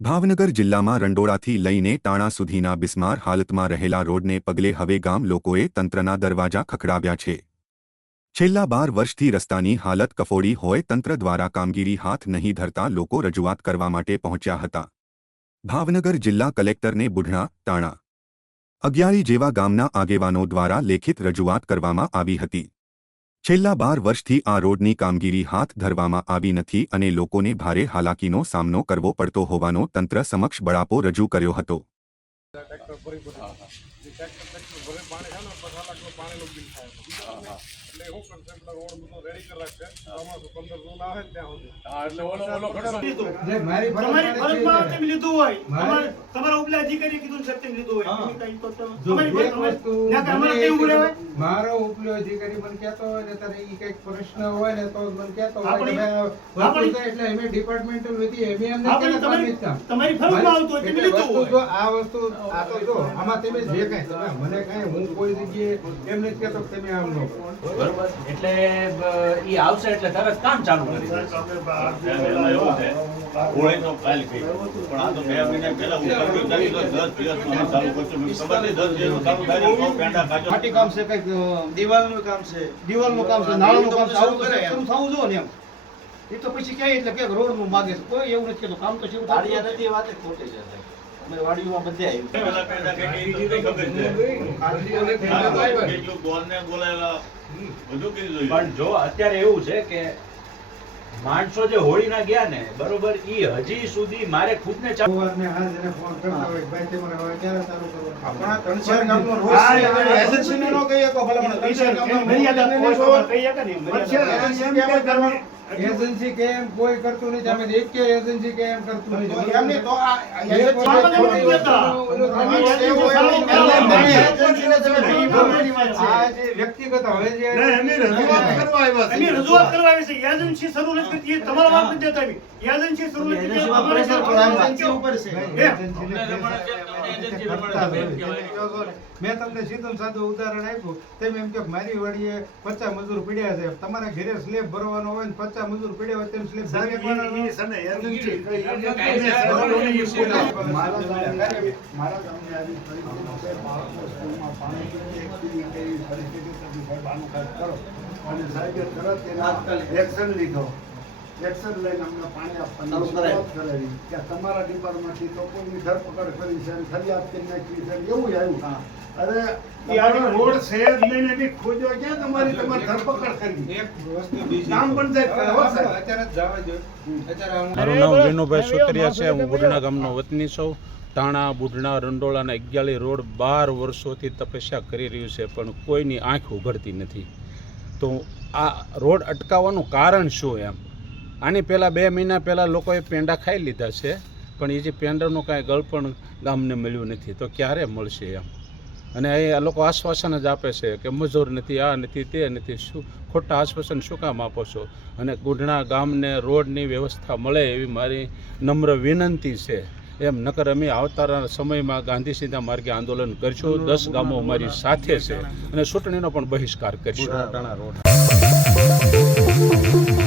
ભાવનગર જિલ્લામાં રંડોળાથી લઈને ટાણા સુધીના બિસ્માર હાલતમાં રહેલા રોડને પગલે હવે ગામ લોકોએ તંત્રના દરવાજા ખખડાવ્યા છે. છેલ્લા બાર વર્ષથી રસ્તાની હાલત કફોડી હોય તંત્ર દ્વારા કામગીરી હાથ નહીં ધરતા લોકો રજૂઆત કરવા માટે પહોંચ્યા હતા. ભાવનગર જિલ્લા કલેક્ટરને બુઢણા, ટાણા અગિયારી જેવા ગામના આગેવાનો દ્વારા લેખિત રજૂઆત કરવામાં આવી હતી. છેલ્લા બાર વર્ષથી આ રોડની કામગીરી હાથ ધરવામાં આવી નથી અને લોકોને ભારે હાલાકીનો સામનો કરવો પડતો હોવાનો તંત્ર સમક્ષ બળાપો રજૂ કર્યો હતો. ટ્રેક્ટર એટલે શું કરશે એટલે રોડ બધો રેડી કરી રાખશે. ચોમાસું પંદર જૂન આવે ત્યાં સુધી. હા, એટલે ઓલો ઓલો ખર્ચો જે મારી તમારી ફરજમાં તેમ લીધું હોય. તમારા ઉપલા કીધું છે તેમ લીધું હોય? મારો અધિકારી મને કહેતો હોય ને તારે એ કંઈક પ્રશ્ન હોય ને તો મને કહેતો હોય એટલે અમે ડિપાર્ટમેન્ટલ વિધિ એમ એમને તમારી- કામ નથી કામ. તમારી ફરજમાં આવતું તેમ લીધું હોય. આ વસ્તુ આ તો જો આમાં તમે જે કઈ તમે મને કઈ હું કોઈ જગ્યાએ એમ નથી કહેતો કે તમે આમ ન કરો. બરોબર. એટલે ઈ આવશે એટલે તરત કામ ચાલુ કરી એવું છે, હોળી તો કાલ ગઈ. પણ આ તો બે મહિના પહેલા ઉતાવળ કરી તો દસ દિવસમાં ચાલુ કરશું. મને ખબર નહીં, દસ દિવસમાં ચાલુ થાય પેંડા કાચો. માટી કામ છે કંઈક દિવાલનું કામ છે. દિવાલનું કામ છે નાળાનું કામ છે આવું તો શરૂ થવું જોઈએ ને એમ. એ તો પછી ક્યાંય એટલે કે રોડનું માગે છે. કોઈ એવું નથી કે કામ તો શરૂ થતું વાડિયા નથી વાત જ ખોટી છે બધે આવ્યું. પણ જો અત્યારે એવું છે કે માણસો જે હોળીના ગયા ને બરોબર ઈ હજી સુધી મારે ખુદ ને સવારને હાજ એને ફોન કરતા હોય કે ભાઈ તમારે હવે ક્યારે ચાલુ ન. એજન્સી કે એમ કોઈ કરતું નથી. અમે એક કે એજન્સી કે એમ કરતું તો નથી. એમ નહીં, તો આ એજન્સી કહેતા. તમે સારું છે. વ્યક્તિગત હવે જે રજૂઆત કરવા આવ્યા છે. એની રજૂઆત કરવા આવી છે એજન્સી શરૂ નથી કરતી એ તમારા વાત નથી દેતા આવી. એજન્સી શરૂ નથી કરતી, ઉપર છે. ને, મેં તમને સીધું સાદું ઉદાહરણ આપ્યું તેમ એમ કે મારી વાડીએ પચાસ મજૂર પીડ્યા છે તમારા ઘરે સ્લેબ ભરવાનો હોય ને પચાસ મજૂર પીડ્યા હોય તેમ સ્લેબ. મારા ગામની મારા આવી બાળકો સ્કૂલમાં પાણી એક કેવી સાહેબ આનું કાંઈક કરો અને સાહેબે તરત એના એક્શન લીધો. એક્શન લઈને અમને પાણી આપવાની શરૂઆત કરાવી. કે તમારા ડિપાર્ટમેન્ટથી તો કોઈની ધરપકડ કરી છે ફરિયાદ કરી નાખી છે એવું આવ્યું. અરે રોડ છે જ બી ખોજો ક્યાં તમારી તમારી ધરપકડ કરવી એક વસ્તુ બીજી. ગ્રામ પંચાયત કરે, અત્યારે જ જવા દો અત્યારે મારું નામ વિનુભાઈ સોતરિયા છે હું ગામનો વતની છું. ટાણા બુઢણા રંડોળાના અગિયાળી રોડ બાર વર્ષોથી તપસ્યા કરી રહ્યું છે, પણ કોઈની આંખ ઉઘડતી નથી. તો આ રોડ અટકાવવાનું કારણ શું એમ? આની પહેલાં બે મહિના પહેલાં લોકોએ પેંડા ખાઈ લીધા છે, પણ એ જે પેંડાનું કાંઈ ગળ પણ ગામને મળ્યું નથી, તો ક્યારે મળશે એમ? અને એ લોકો આશ્વાસન જ આપે છે કે મજૂર નથી, આ નથી, તે નથી, શું? ખોટા આશ્વાસન શું કામ આપો છો? અને ગુઢણા ગામને રોડની વ્યવસ્થા મળે એવી મારી નમ્ર વિનંતી છે. એમ, નકર અમે આવતાના સમયમાં ગાંધી સીધા માર્ગે આંદોલન કરશું. દસ ગામો અમારી સાથે છે. અને ચૂંટણીનો પણ બહિષ્કાર કરશું.